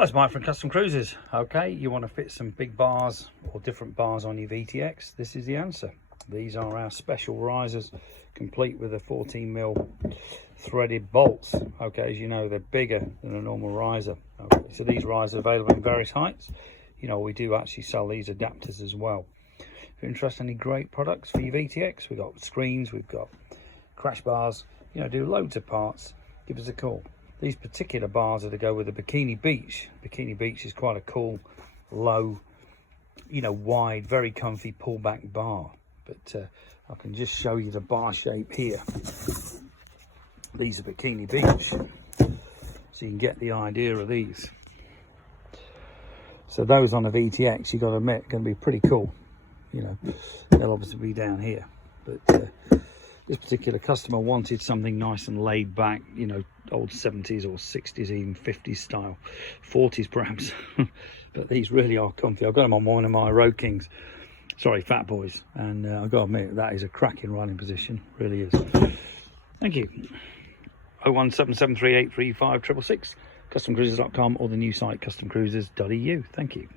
Hi, it's Mike from Custom Cruises. Okay, you want to fit some big bars or different bars on your VTX? This is the answer. These are our special risers, complete with a 14mm threaded bolts. Okay, as you know, they're bigger than a normal riser. Okay, so these risers are available in various heights. You know, we do actually sell these adapters as well. If you're interested in any great products for your VTX, we've got screens, we've got crash bars, you know, do loads of parts, give us a call. These particular bars are to go with the Bikini Beach. Bikini Beach is quite a cool, low, you know, wide, very comfy pullback bar. But I can just show you the bar shape here. These are Bikini Beach, so you can get the idea of these. So those on a VTX, you've got to admit, are going to be pretty cool. You know, they'll obviously be down here, but this particular customer wanted something nice and laid back, you know, old 70s or 60s, even 50s style, 40s perhaps. But these really are comfy. I've got them on one of my Road Kings, sorry, Fat Boys, and I've got to admit, that is a cracking riding position, really is. Thank you. 01773835666, customcruises.com, or the new site customcruises.eu. Thank you.